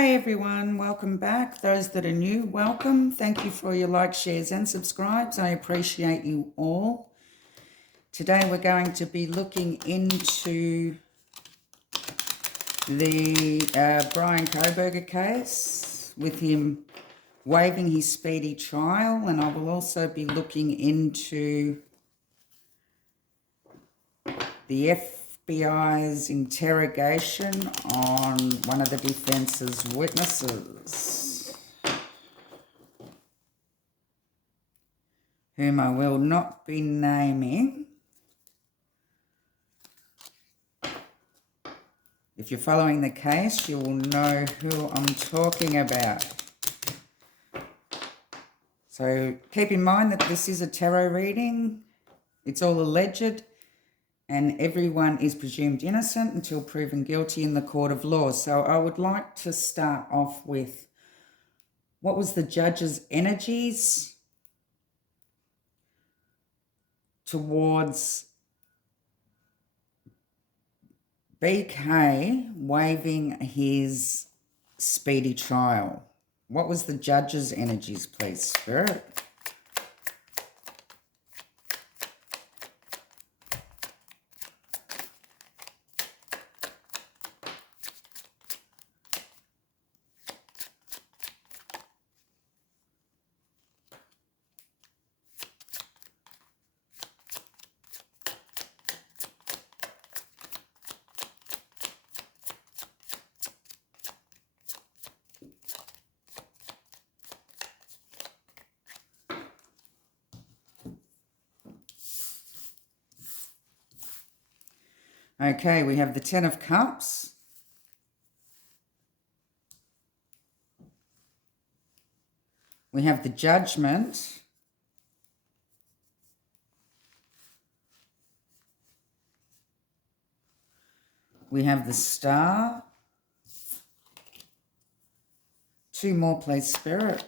Hi everyone, welcome back. Those that are new, welcome. Thank you for your likes, shares and subscribes. I appreciate you all. Today we're going to be looking into the Brian Kohberger case with him waiving his speedy trial, and I will also be looking into the FBI's interrogation on one of the defence's witnesses, whom I will not be naming. If you're following the case, you will know who I'm talking about. So keep in mind that this is a tarot reading. It's all alleged, and everyone is presumed innocent until proven guilty in the court of law. So I would like to start off with, what was the judge's energies towards BK waiving his speedy trial? What was the judge's energies, please, Spirit? Okay, we have the Ten of Cups. We have the Judgment. We have the Star. Two more, please, Spirit.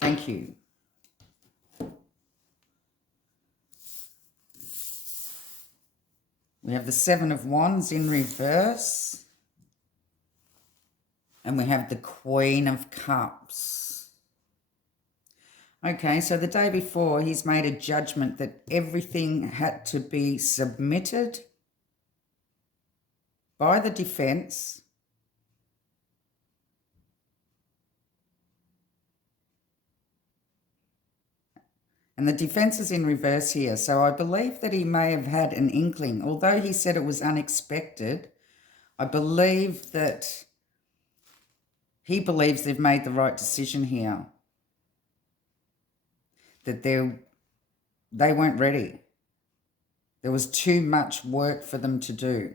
Thank you. We have the Seven of Wands in reverse. And we have the Queen of Cups. Okay, so the day before, he's made a judgment that everything had to be submitted by the defense and the defense is in reverse here. So I believe that he may have had an inkling. Although he said it was unexpected, I believe that he believes they've made the right decision here. That they weren't ready. There was too much work for them to do.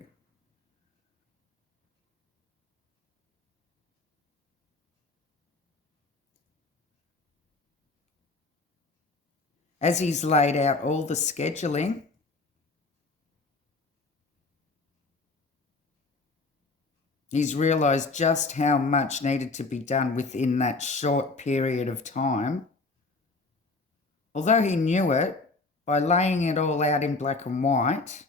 As he's laid out all the scheduling, he's realised just how much needed to be done within that short period of time. Although he knew it, by laying it all out in black and white,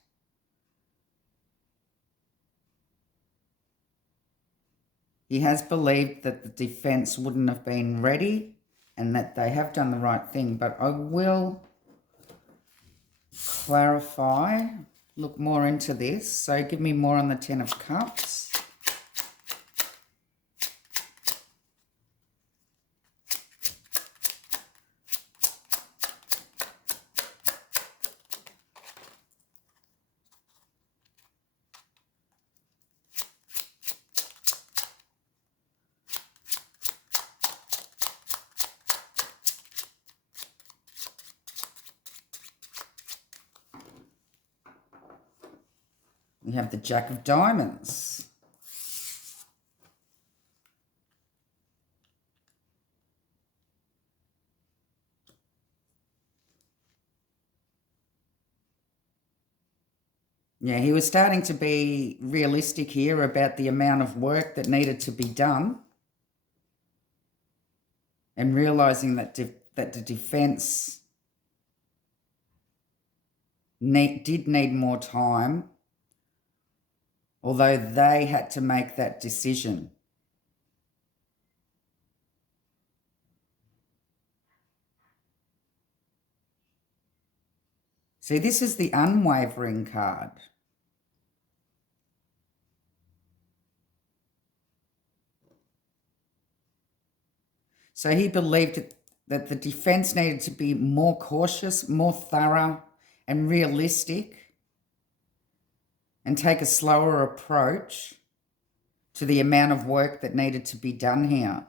he has believed that the defence wouldn't have been ready and that they have done the right thing. But I will clarify, look more into this. So give me more on the Ten of Cups. We have the Jack of Diamonds. Yeah, he was starting to be realistic here about the amount of work that needed to be done. and realising that that the defence did need more time, although they had to make that decision. See, this is the unwavering card. So he believed that the defence needed to be more cautious, more thorough and realistic, and take a slower approach to the amount of work that needed to be done here.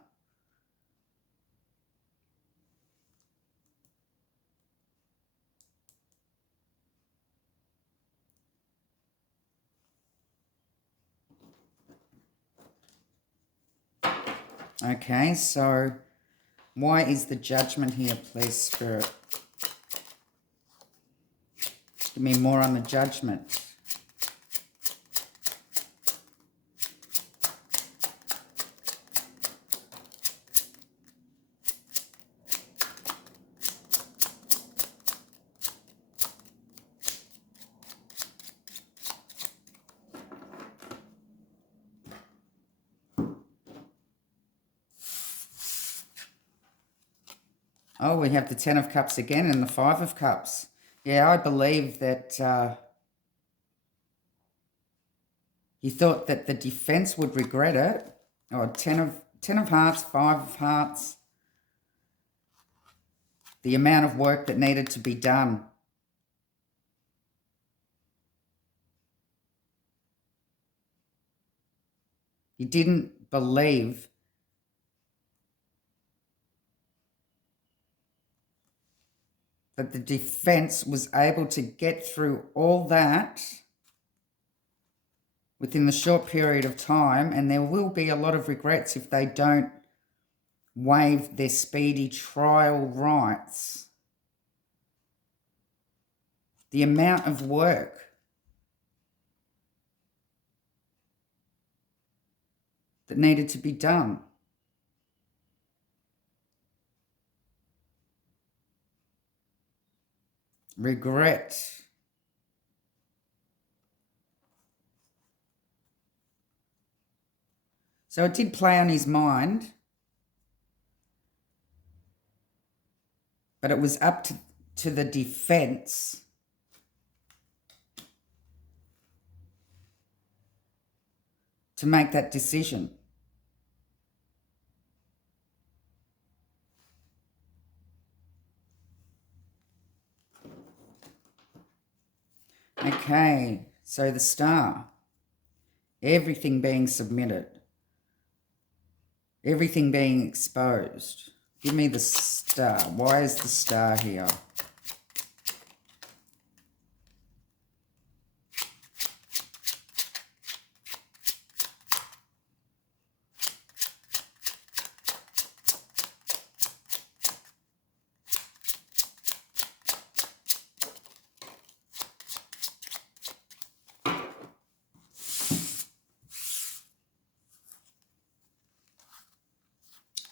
Okay, so why is the Judgment here, please, Spirit? Give me more on the Judgment. Oh, we have the Ten of Cups again and the Five of Cups. Yeah, I believe that he thought that the defence would regret it. Oh, Ten of Hearts, Five of Hearts. The amount of work that needed to be done. He didn't believe that the defence was able to get through all that within the short period of time, and there will be a lot of regrets if they don't waive their speedy trial rights. The amount of work that needed to be done. Regret. So it did play on his mind, but it was up to the defence to make that decision. Okay, so the Star. Everything being submitted. Everything being exposed. Give me the Star. Why is the Star here?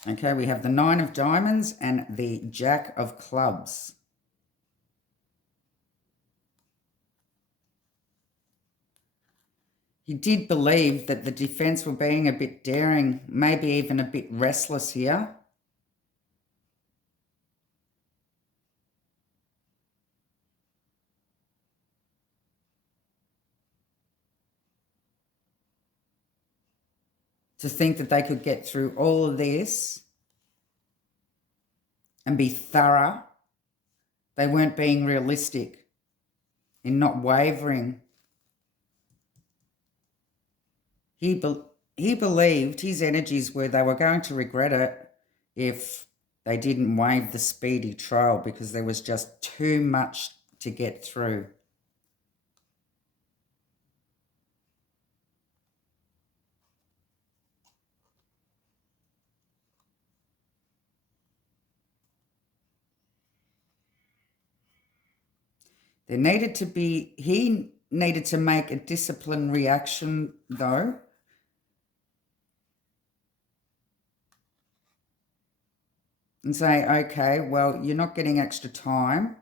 Okay, we have the Nine of Diamonds and the Jack of Clubs. He did believe that the defence were being a bit daring, maybe even a bit restless here. To think that they could get through all of this and be thorough. They weren't being realistic in not wavering. He believed his energies were they were going to regret it if they didn't waive the speedy trial because there was just too much to get through. He needed to make a disciplined reaction though. and say, okay, well, you're not getting extra time.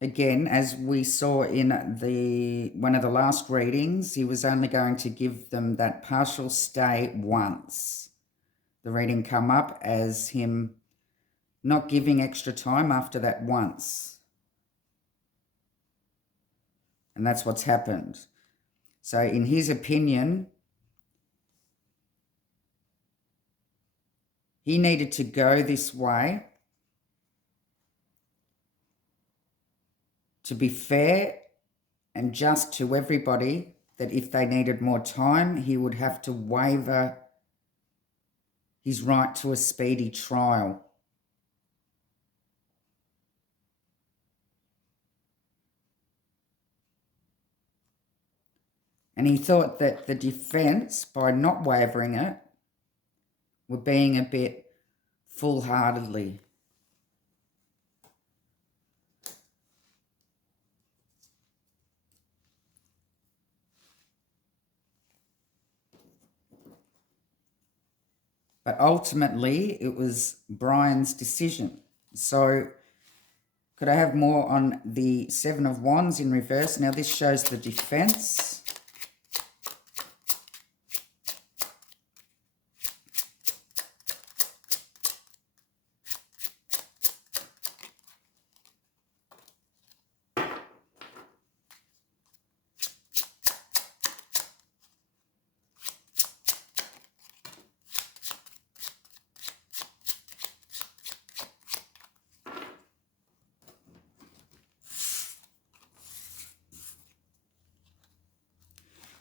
Again, as we saw in one of the last readings, he was only going to give them that partial stay once. The reading come up as him not giving extra time after that once. And that's what's happened. So in his opinion, he needed to go this way to be fair and just to everybody, that if they needed more time, he would have to waiver his right to a speedy trial. And he thought that the defence, by not wavering it, were being a bit foolhardily. But ultimately, it was Brian's decision. So could I have more on the Seven of Wands in reverse? Now this shows the defence.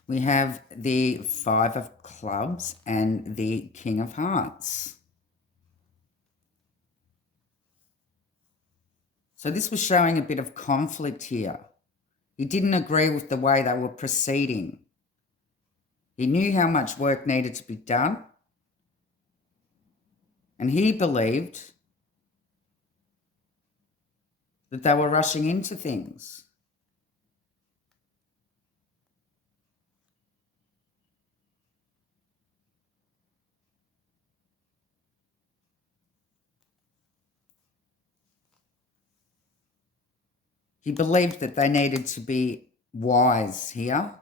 We have the Five of Clubs and the King of Hearts. So this was showing a bit of conflict here. He didn't agree with the way they were proceeding. He knew how much work needed to be done, and he believed that they were rushing into things. He believed that they needed to be wise here.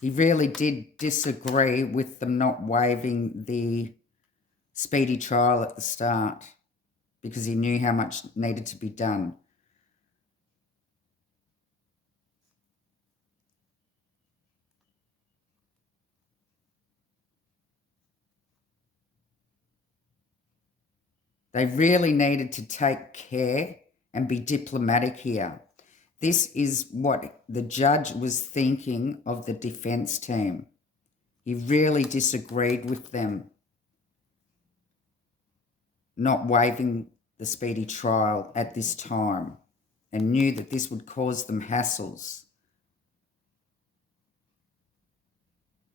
He really did disagree with them not waiving the speedy trial at the start because he knew how much needed to be done. They really needed to take care and be diplomatic here. This is what the judge was thinking of the defence team. He really disagreed with them not waiving the speedy trial at this time and knew that this would cause them hassles.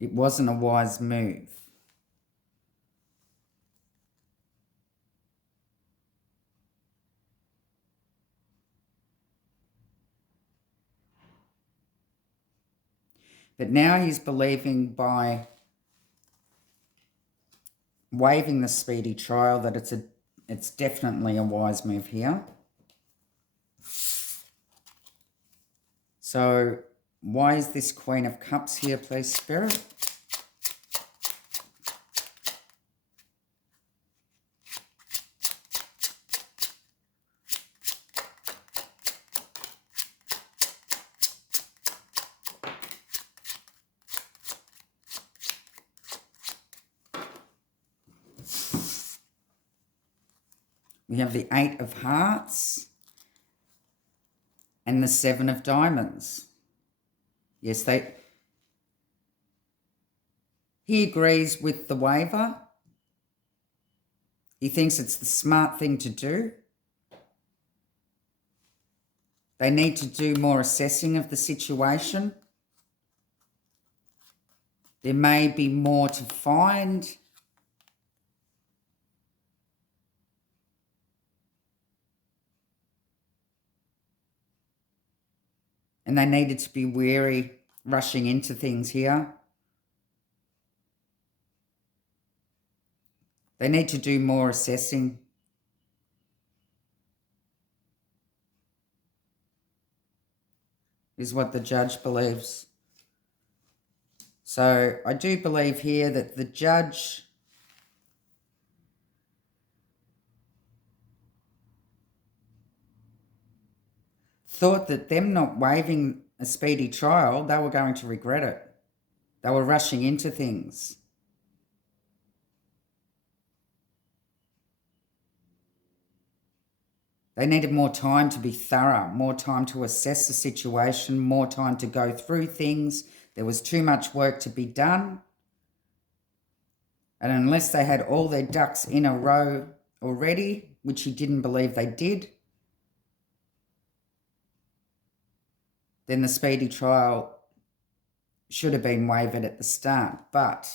It wasn't a wise move. But now he's believing by waiving the speedy trial that it's definitely a wise move here. So why is this Queen of Cups here, please, Spirit? We have the Eight of Hearts and the Seven of Diamonds. Yes, he agrees with the waiver. He thinks it's the smart thing to do. They need to do more assessing of the situation. There may be more to find. And they needed to be wary rushing into things here. They need to do more assessing. Is what the judge believes. So I do believe here that the judge thought that them not waiving a speedy trial, they were going to regret it. They were rushing into things. They needed more time to be thorough, more time to assess the situation, more time to go through things. There was too much work to be done. And unless they had all their ducks in a row already, which he didn't believe they did, then the speedy trial should have been waived at the start. But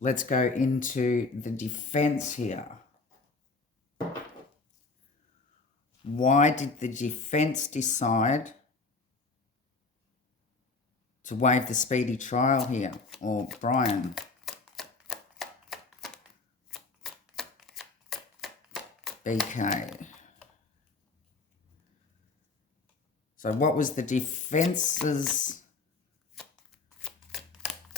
let's go into the defense here. Why did the defense decide to waive the speedy trial here? Or Brian? BK. So what was the defense's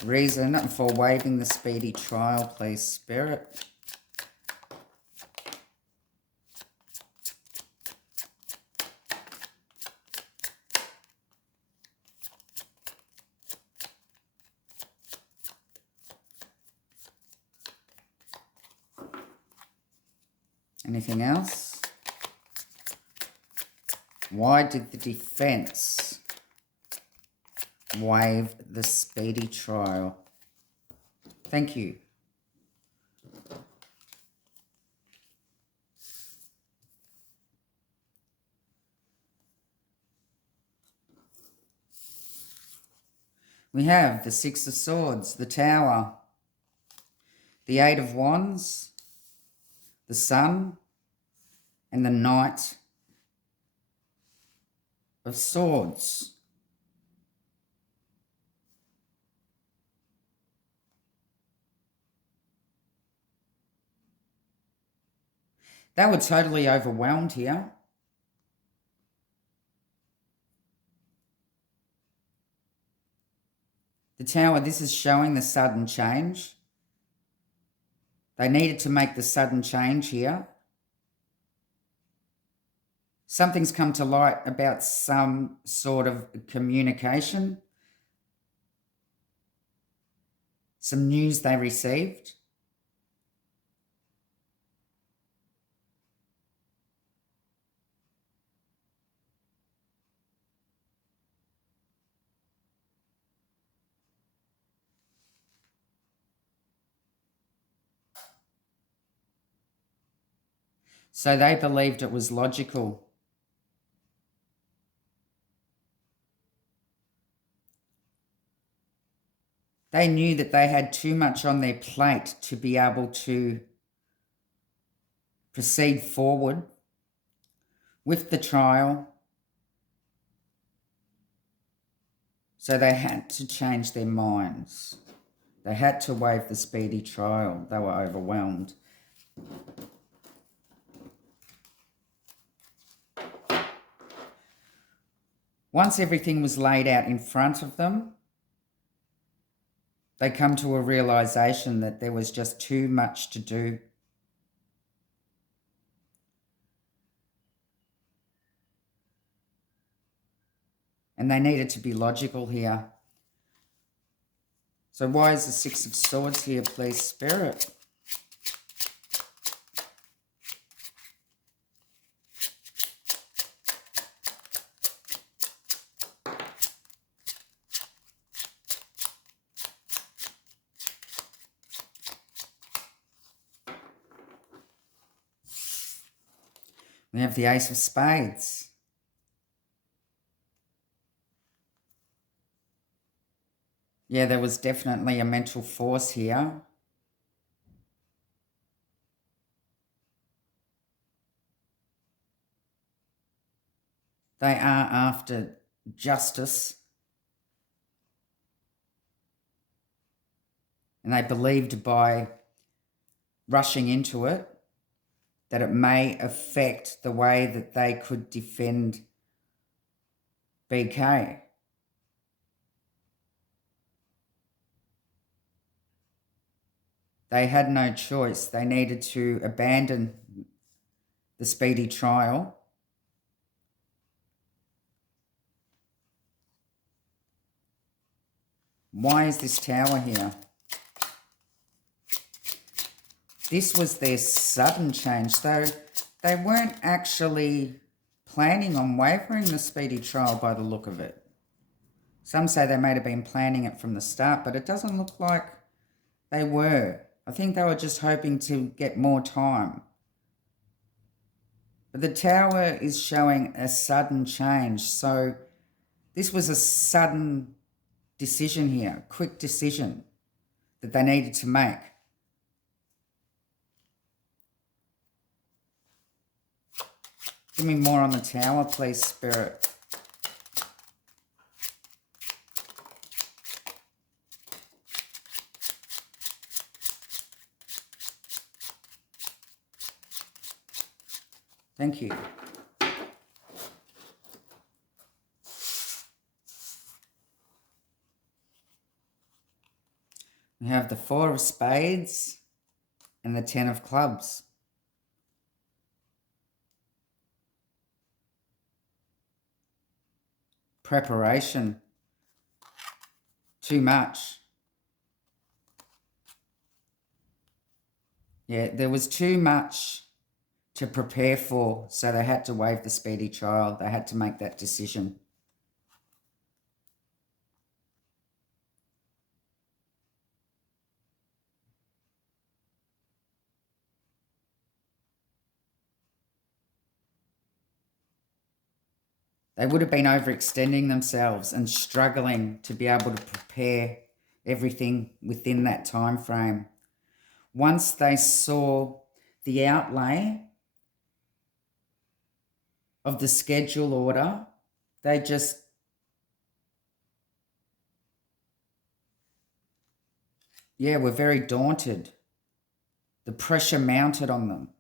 reason for waiving the speedy trial, please, Spirit? Anything else? Why did the defense waive the speedy trial? Thank you. We have the Six of Swords, the Tower, the Eight of Wands, the Sun, and the Knight of Swords. They were totally overwhelmed here. The Tower, this is showing the sudden change. They needed to make the sudden change here. Something's come to light about some sort of communication. Some news they received. So they believed it was logical. They knew that they had too much on their plate to be able to proceed forward with the trial. So they had to change their minds. They had to waive the speedy trial. They were overwhelmed. Once everything was laid out in front of them, they come to a realization that there was just too much to do. And they needed to be logical here. So why is the Six of Swords here, please, Spirit? We have the Ace of Spades. Yeah, there was definitely a mental force here. They are after justice. And they believed by rushing into it that it may affect the way that they could defend BK. They had no choice. They needed to abandon the speedy trial. Why is this tower here? This was their sudden change. So they weren't actually planning on waiving the speedy trial by the look of it. Some say they may have been planning it from the start, but it doesn't look like they were. I think they were just hoping to get more time. But the tower is showing a sudden change. So this was a sudden decision here, quick decision that they needed to make. Give me more on the tower, please, Spirit. Thank you. We have the 4 of spades and the 10 of clubs. Preparation. Too much. Yeah, there was too much to prepare for, so they had to waive the speedy trial. They had to make that decision. They would have been overextending themselves and struggling to be able to prepare everything within that time frame. Once they saw the outlay of the schedule order, they just were very daunted. The pressure mounted on them.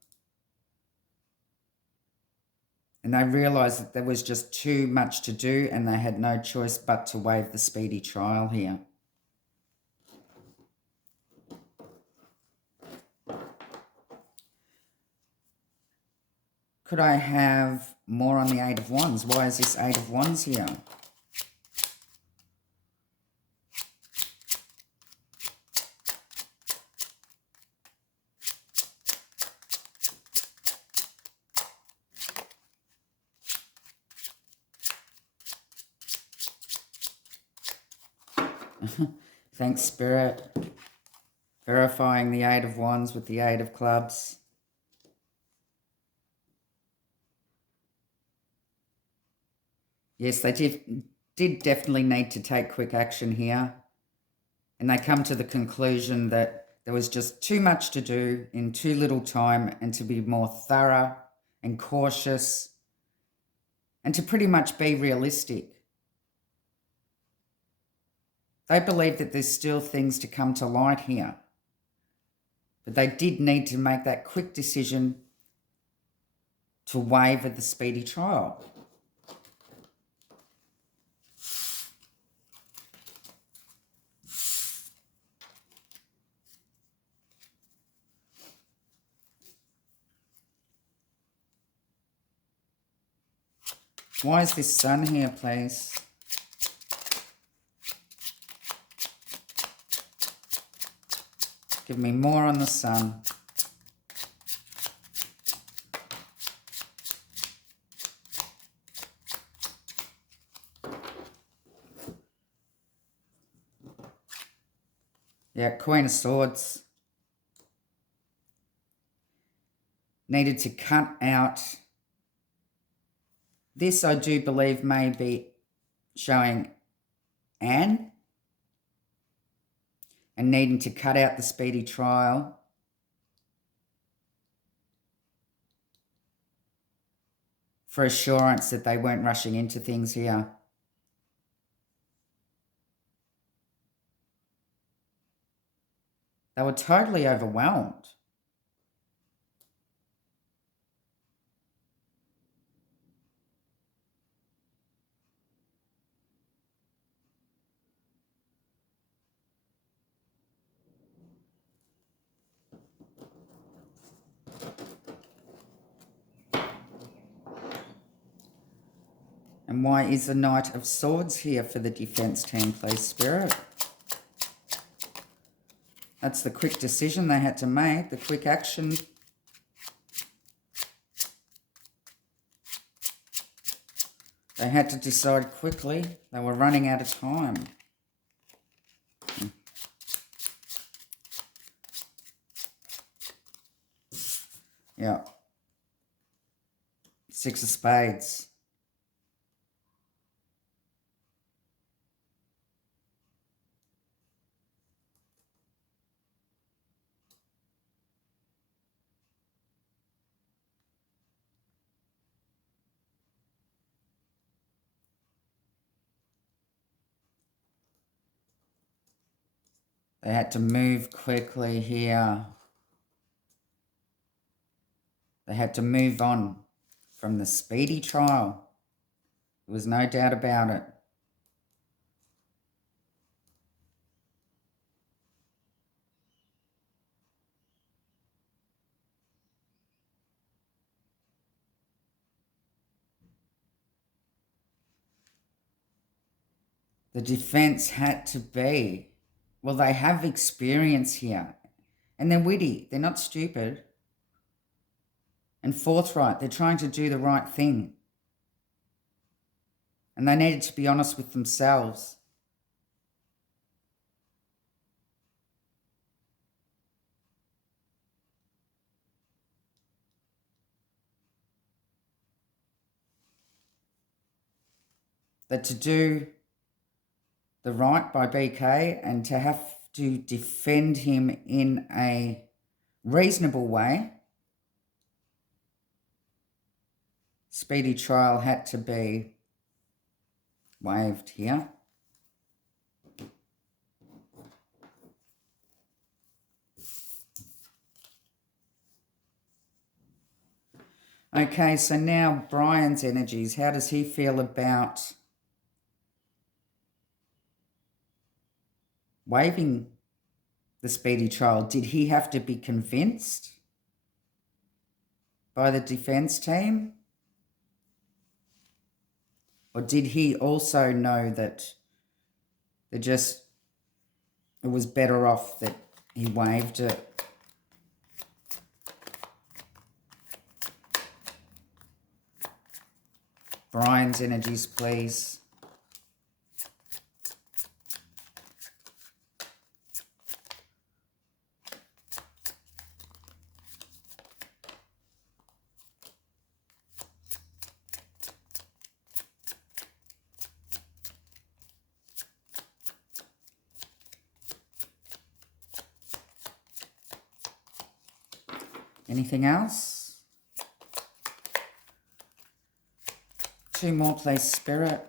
And they realised that there was just too much to do and they had no choice but to waive the speedy trial here. Could I have more on the 8 of Wands? Why is this 8 of Wands here? Thanks, Spirit. Verifying the 8 of Wands with the 8 of Clubs. Yes, they did definitely need to take quick action here. And they come to the conclusion that there was just too much to do in too little time, and to be more thorough and cautious and to pretty much be realistic. They believe that there's still things to come to light here. But they did need to make that quick decision to waive the speedy trial. Why is this Sun here, please? Give me more on the Sun. Yeah, Queen of Swords. Needed to cut out. This, I do believe, may be showing Anne and needing to cut out the speedy trial. for assurance that they weren't rushing into things here. They were totally overwhelmed. And why is the Knight of Swords here for the defense team, please, Spirit? That's the quick decision they had to make, the quick action. They had to decide quickly. They were running out of time. Yeah. Six of Spades. They had to move quickly here. They had to move on from the speedy trial. There was no doubt about it. The defense had to be, well, they have experience here. And they're witty. They're not stupid. And forthright. They're trying to do the right thing. And they needed to be honest with themselves. That to do the right by BK and to have to defend him in a reasonable way, speedy trial had to be waived here. Okay, so now Brian's energies. How does he feel about waiving the speedy trial? Did he have to be convinced by the defense team? Or did he also know that it was better off that he waived it? Brian's energies, please. Anything else? Two more, please, Spirit.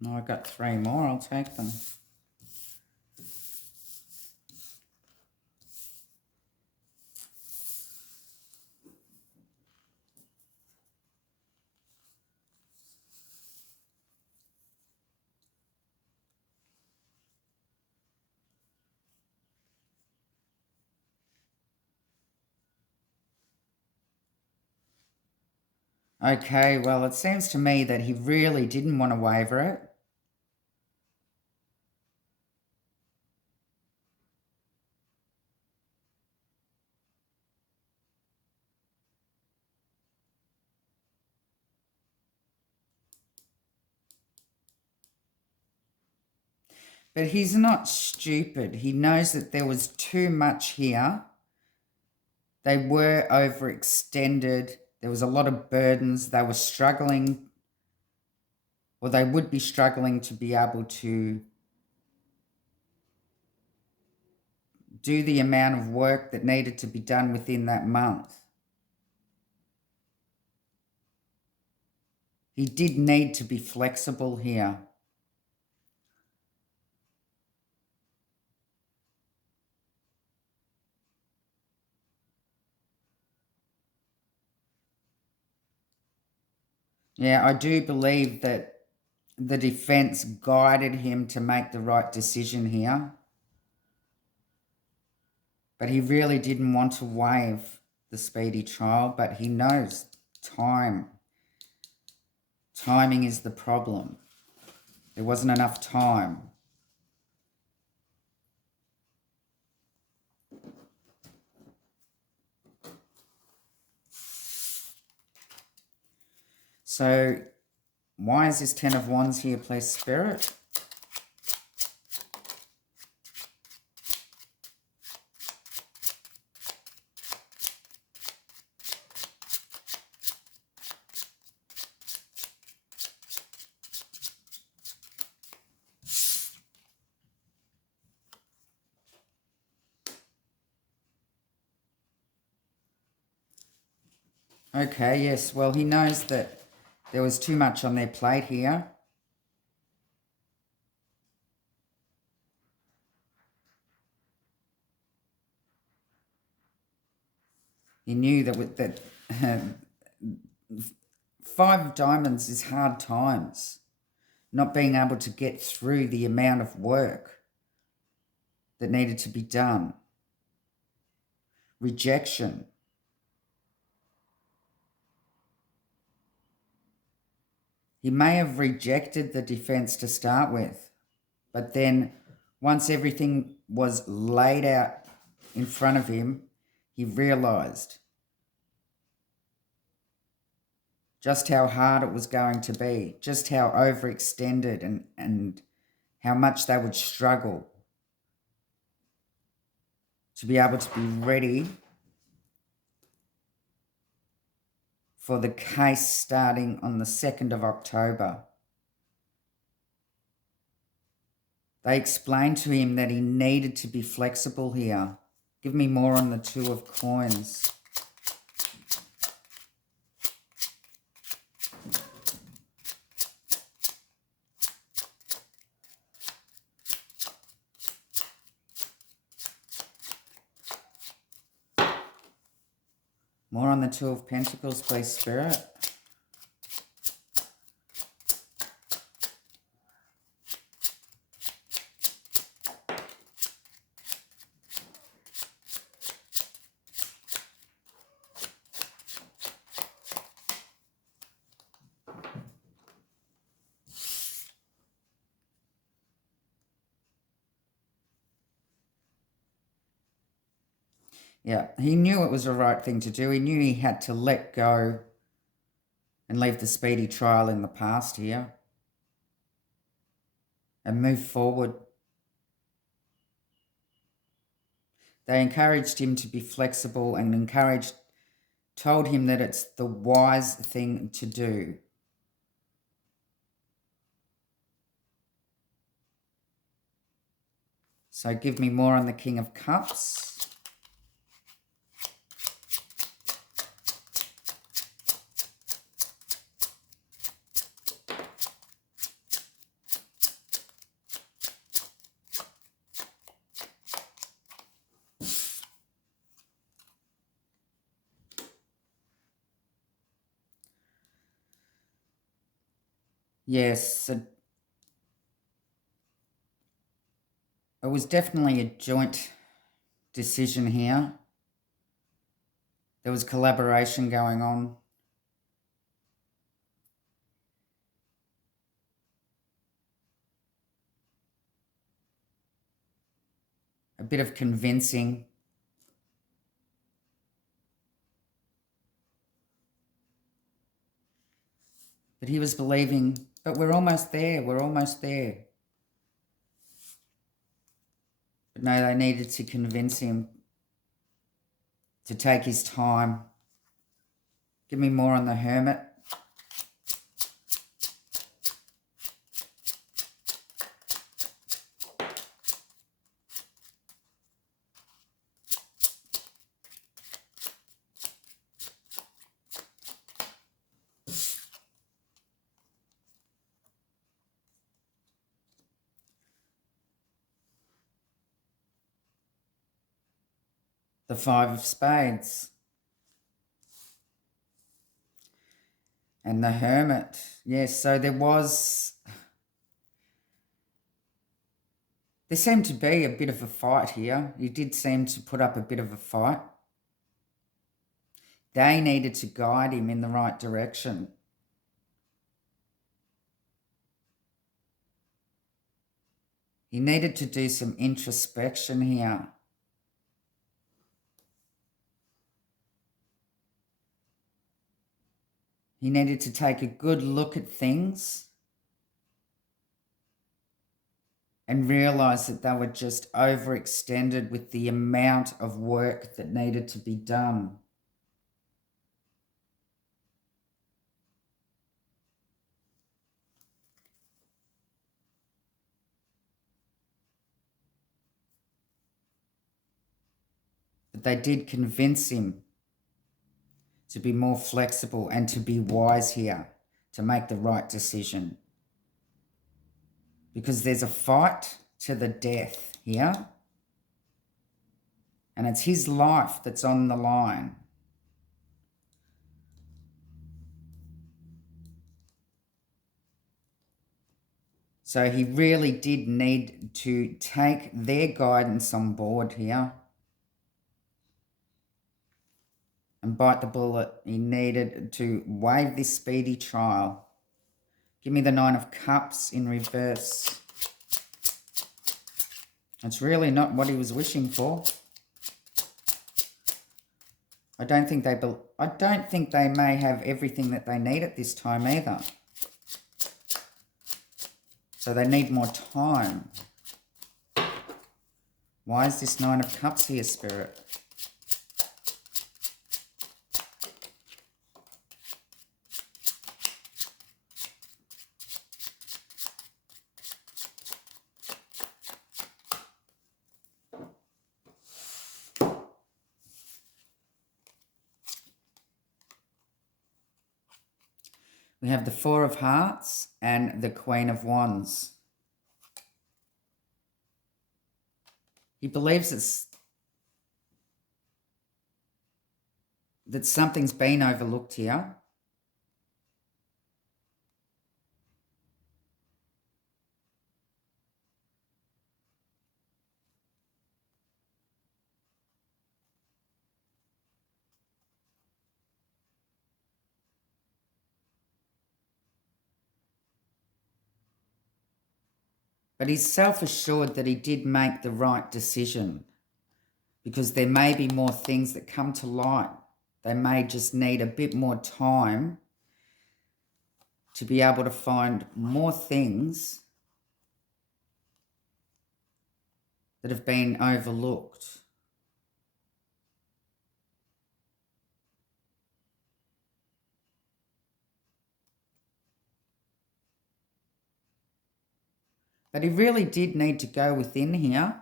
No, I got three more. I'll take them. Okay, well, it seems to me that he really didn't want to waiver it. But he's not stupid. He knows that there was too much here. They were overextended. There was a lot of burdens. They were struggling, or they would be struggling to be able to do the amount of work that needed to be done within that month. He did need to be flexible here. Yeah, I do believe that the defense guided him to make the right decision here. But he really didn't want to waive the speedy trial, but he knows time. Timing is the problem. There wasn't enough time. So why is this Ten of Wands here, please, Spirit? Okay, yes. Well, he knows that there was too much on their plate here. He knew that Five of Diamonds is hard times. Not being able to get through the amount of work that needed to be done. Rejection. He may have rejected the defense to start with, but then once everything was laid out in front of him, he realized just how hard it was going to be, just how overextended and how much they would struggle to be able to be ready for the case starting on the 2nd of October. They explained to him that he needed to be flexible here. Give me more on the Two of Coins. More on the Two of Pentacles, please, Spirit. Yeah, he knew it was the right thing to do. He knew he had to let go and leave the speedy trial in the past here and move forward. They encouraged him to be flexible and told him that it's the wise thing to do. So give me more on the King of Cups. Yes, it was definitely a joint decision here. There was collaboration going on. A bit of convincing. But he was believing, but we're almost there, we're almost there. know they needed to convince him to take his time. Give me more on the Hermit. The Five of Spades. And the Hermit. Yes, so there seemed to be a bit of a fight here. He did seem to put up a bit of a fight. They needed to guide him in the right direction. He needed to do some introspection here. He needed to take a good look at things and realise that they were just overextended with the amount of work that needed to be done. But they did convince him to be more flexible and to be wise here, to make the right decision. Because there's a fight to the death here, and it's his life that's on the line. So he really did need to take their guidance on board here and bite the bullet. He needed to waive this speedy trial. Give me the Nine of Cups in reverse. It's really not what he was wishing for. I don't think they may have everything that they need at this time either. So they need more time. Why is this Nine of Cups here, Spirit? We have the Four of Hearts and the Queen of Wands. He believes that something's been overlooked here. But he's self-assured that he did make the right decision, because there may be more things that come to light. They may just need a bit more time to be able to find more things that have been overlooked. But he really did need to go within here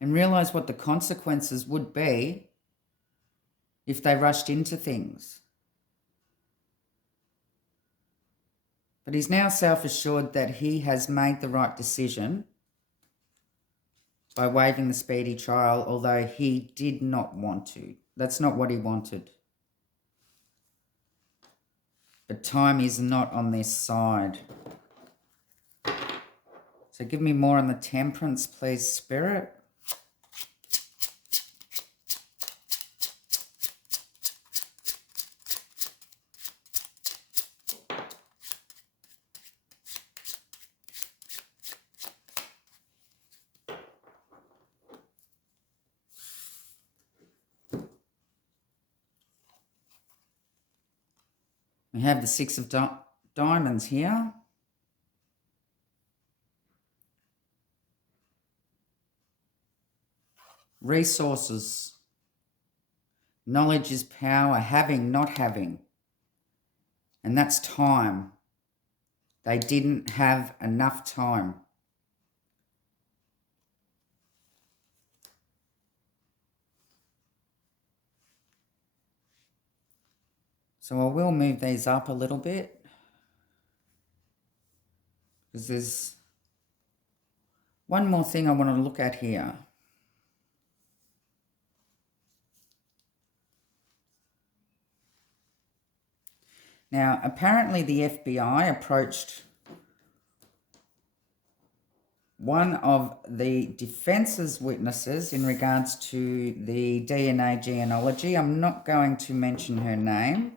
and realise what the consequences would be if they rushed into things. But he's now self-assured that he has made the right decision by waiving the speedy trial, although he did not want to. That's not what he wanted. But time is not on this side. So give me more on the Temperance, please, Spirit. We have the Six of Diamonds here. resources. Knowledge is power, having, not having. And that's time. They didn't have enough time. So I will move these up a little bit, because there's one more thing I want to look at here. Now, apparently the FBI approached one of the defence's witnesses in regards to the DNA genealogy. I'm not going to mention her name,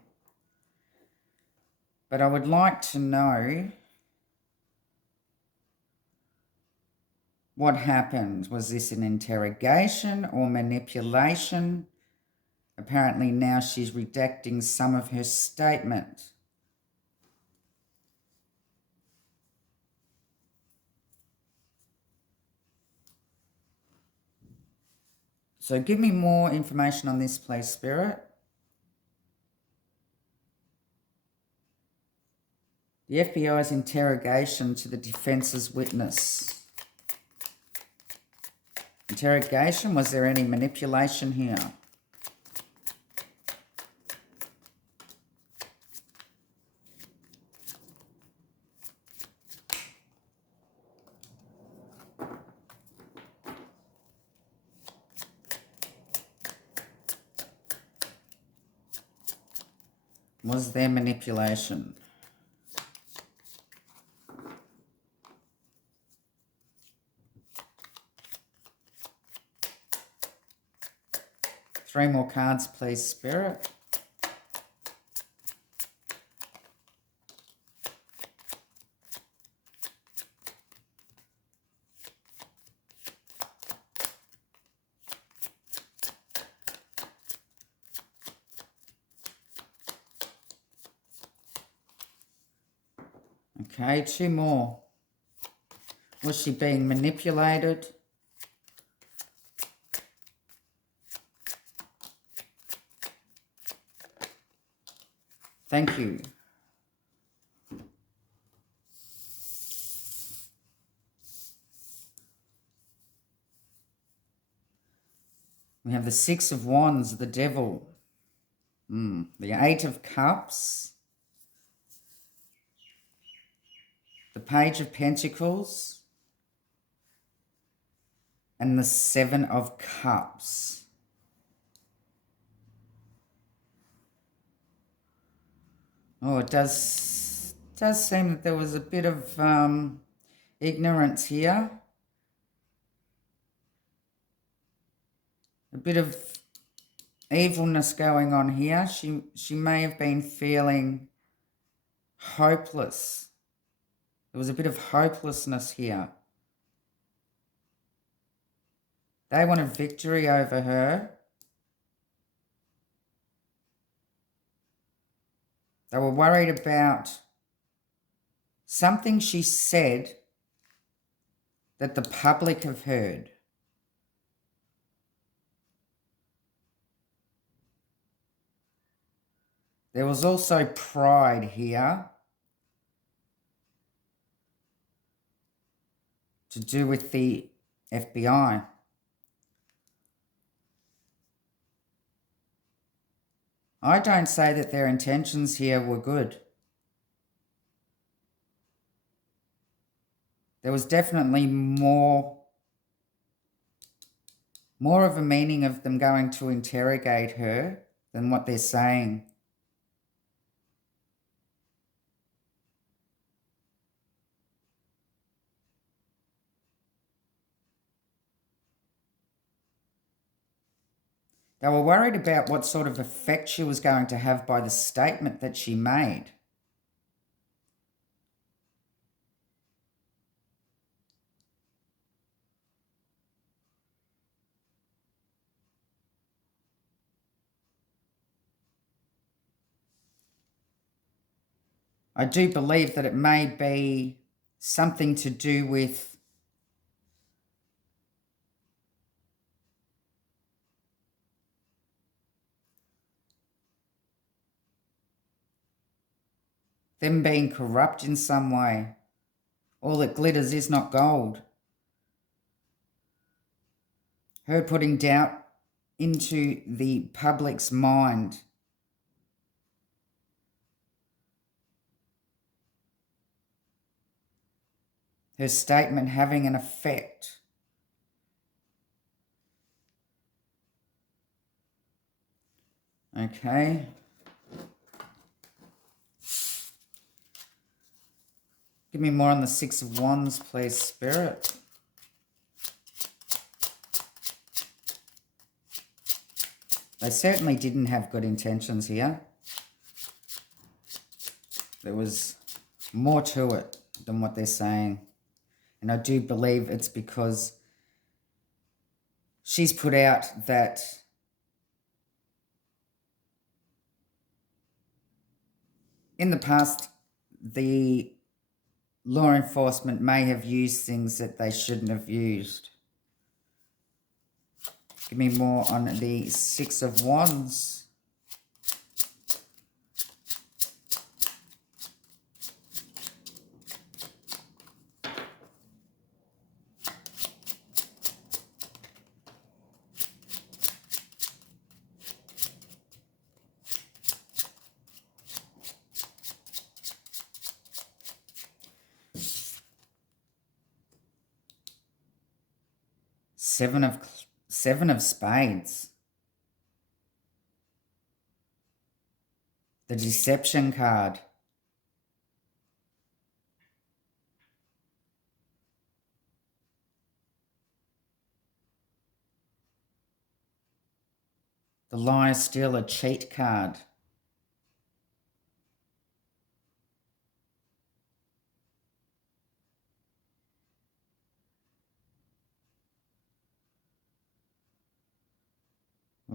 but I would like to know what happened. Was this an interrogation or manipulation? Apparently now she's redacting some of her statement. So give me more information on this, please, Spirit. The FBI's interrogation to the defence's witness. Interrogation, was there any manipulation here? Was there manipulation? Three more cards, please, Spirit. Okay, two more. Was she being manipulated? Thank you. We have the Six of Wands, the Devil. The Eight of Cups. The Page of Pentacles. And the Seven of Cups. Oh, it does seem that there was a bit of ignorance here. A bit of evilness going on here. She may have been feeling hopeless. There was a bit of hopelessness here. They wanted victory over her. They were worried about something she said that the public have heard. There was also pride here to do with the FBI. I don't say that their intentions here were good. There was definitely more of a meaning of them going to interrogate her than what they're saying. They were worried about what sort of effect she was going to have by the statement that she made. I do believe that it may be something to do with them being corrupt in some way. All that glitters is not gold. Her putting doubt into the public's mind. Her statement having an effect. Okay. Give me more on the Six of Wands, please, Spirit. They certainly didn't have good intentions here. There was more to it than what they're saying. And I do believe it's because she's put out that in the past, the law enforcement may have used things that they shouldn't have used. Give me more on the Six of Wands. Seven of Spades. The Deception card. The Liar, Stealer, Cheat card.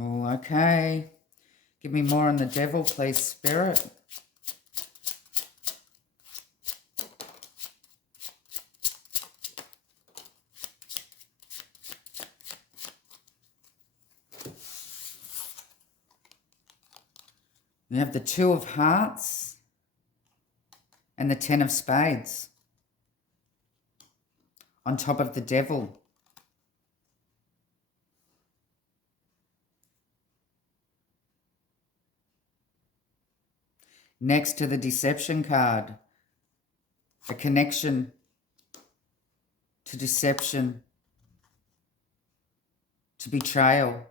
Oh, okay. Give me more on the Devil, please, Spirit. We have the Two of Hearts and the Ten of Spades on top of the Devil. Next to the Deception card, a connection to deception, to betrayal.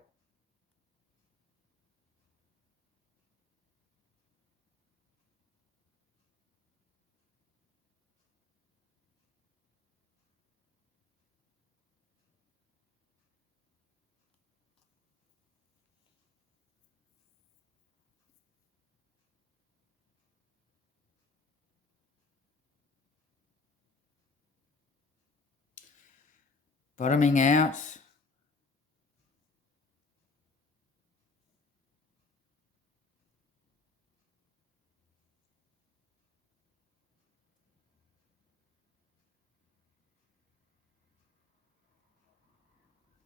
Bottoming out.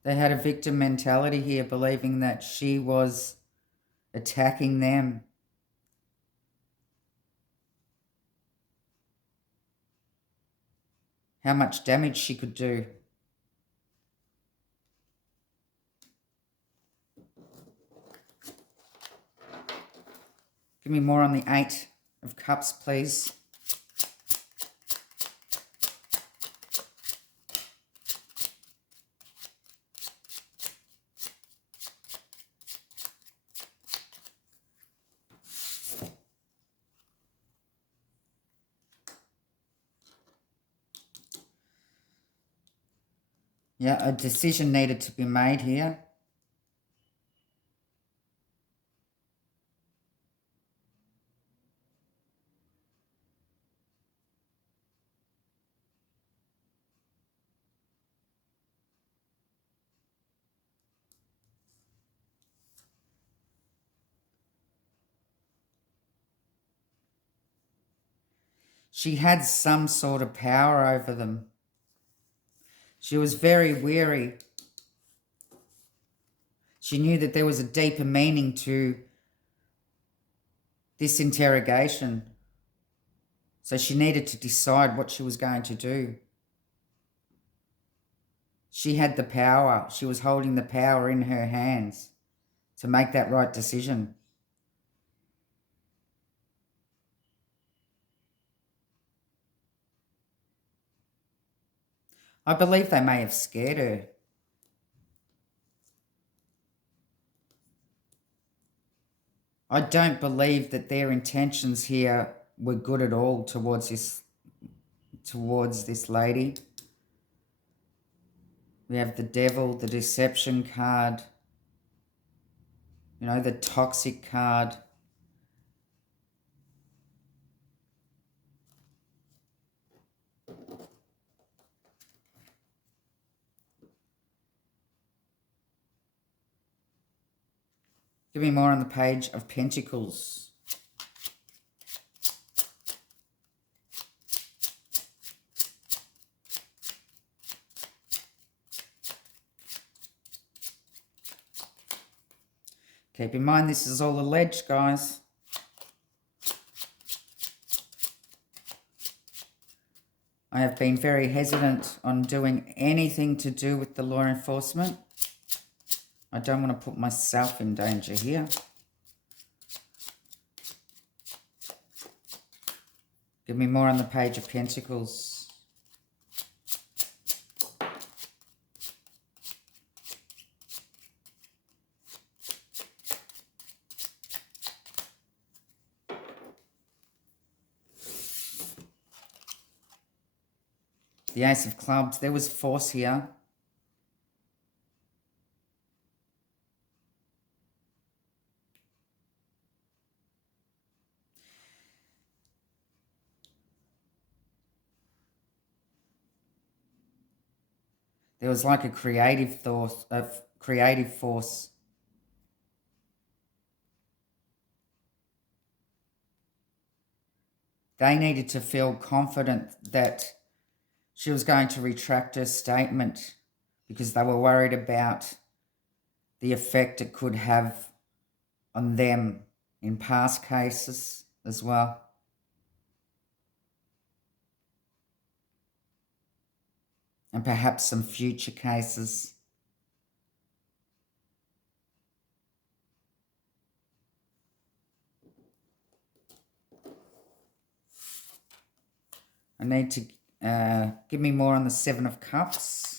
They had a victim mentality here, believing that she was attacking them. How much damage she could do. Give me more on the Eight of Cups, please. Yeah, a decision needed to be made here. She had some sort of power over them. She was very weary. She knew that there was a deeper meaning to this interrogation. So she needed to decide what she was going to do. She had the power. She was holding the power in her hands to make that right decision. I believe they may have scared her. I don't believe that their intentions here were good at all towards this lady. We have the devil, the deception card, you know, the toxic card. Give me more on the Page of Pentacles. Keep in mind, this is all alleged, guys. I have been very hesitant on doing anything to do with the law enforcement. I don't want to put myself in danger here. Give me more on the Page of Pentacles. The Ace of Clubs. There was force here. There was like a creative force. They needed to feel confident that she was going to retract her statement because they were worried about the effect it could have on them in past cases as well. And perhaps some future cases. I need to give me more on the Seven of Cups.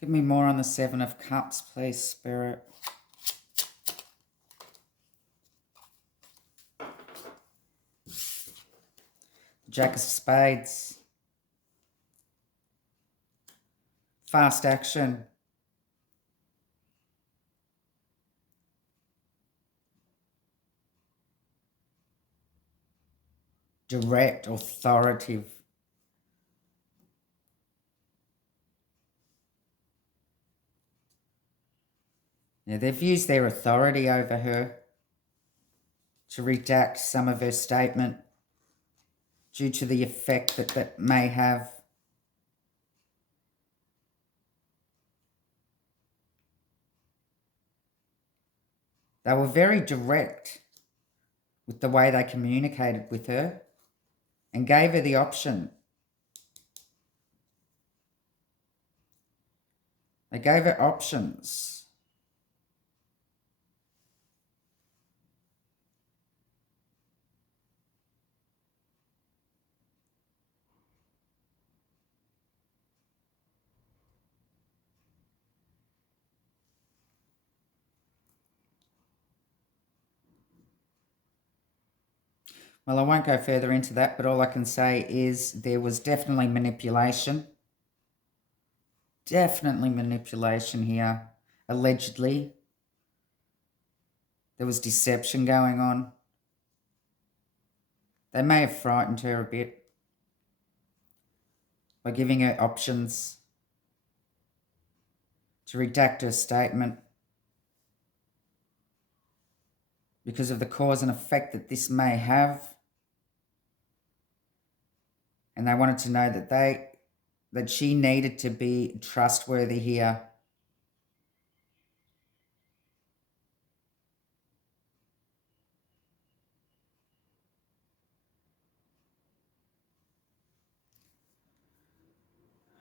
Give me more on the Seven of Cups, please, Spirit. Jack of Spades. Fast action. Direct, authoritative. Now, they've used their authority over her to redact some of her statement due to the effect that that may have. They were very direct with the way they communicated with her and gave her the option. They gave her options. Well, I won't go further into that, but all I can say is there was definitely manipulation. Definitely manipulation here, allegedly. There was deception going on. They may have frightened her a bit by giving her options to redact her statement because of the cause and effect that this may have. And they wanted to know that she needed to be trustworthy here.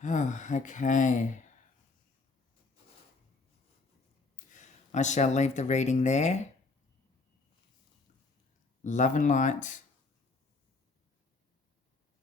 Oh, okay. I shall leave the reading there. Love and light.